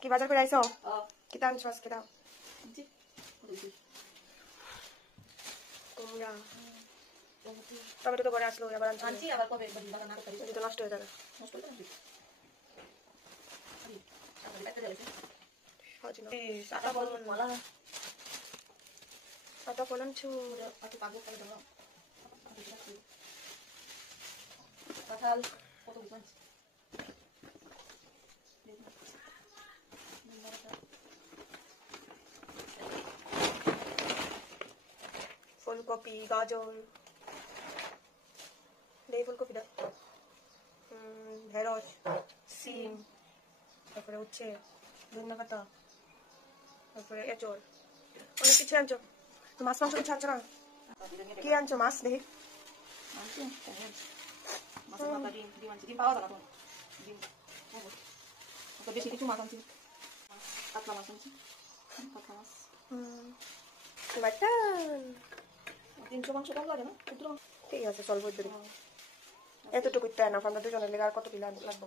কি বাজার করে আইছো? কি দাম আনছো আজকে? দাও কুমড়া, টমেটো তো করে আসলো, আবার আনছি আবার কবে তো নষ্ট হয়ে যাবে। আটা ফল আনছো? কাঁঠাল কত কিছু আনছি। ফুলকপি, গাজর, এই ফুলকপিটা, ঢেঁড়স, সিম, তারপরে হচ্ছে ধনিয়া পাতা, তারপরে এঁচড়, অনেক কিছু আনছো। মাছ মাংস কিছু আনছো না? কি আনছো মাছ দেখি? ডিম পাওয়া যাবে ডিম বেশি কিছু মাছ আনছি। কাতলা মাছ আনছি, কাতলা মাছ। মাটন 300 মাংস কম লাগে না? ঠিক আছে, চলবো। এতটুকু না, আমরা দুজনের লেগে আর কত কিলো লাগবে?